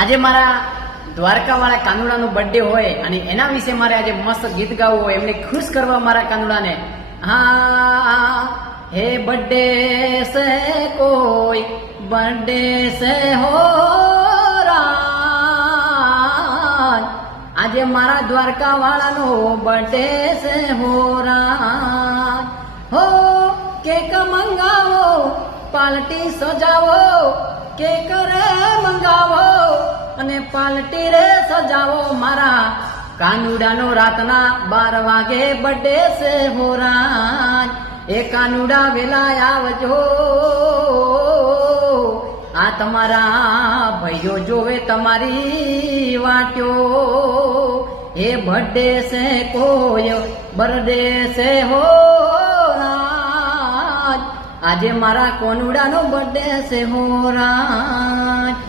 આજે મારા દ્વારકાવાળા કાનુડાનો બર્થડે હોય અને એના વિશે મારે આજે મસ્ત ગીત ગાવું હોય, એમને ખુશ કરવા મારા કાનુડાને. હા, હે બર્થડે સે કોઈ બર્થડે સે હો રાજ, આજે મારા દ્વારકાવાળાનો બર્થડે સે હો રાજ. હો કેક મંગાવો, પાર્ટી સજાવો, કેક રે મંગાવો અને પાર્ટી રે સજાવો. મારા કાનુડાનો રાતના 12 વાગે બર્થડે છે હો રાજ. એ કાનુડા વેલા આવજો, આ તમારા ભાઈઓ જોવે તમારી વાટ્યો. એ બર્થડે છે કોઈ બર્થડે છે હો રાજ, આજે મારા કોનુડાનો બર્થડે છે હો રાજ.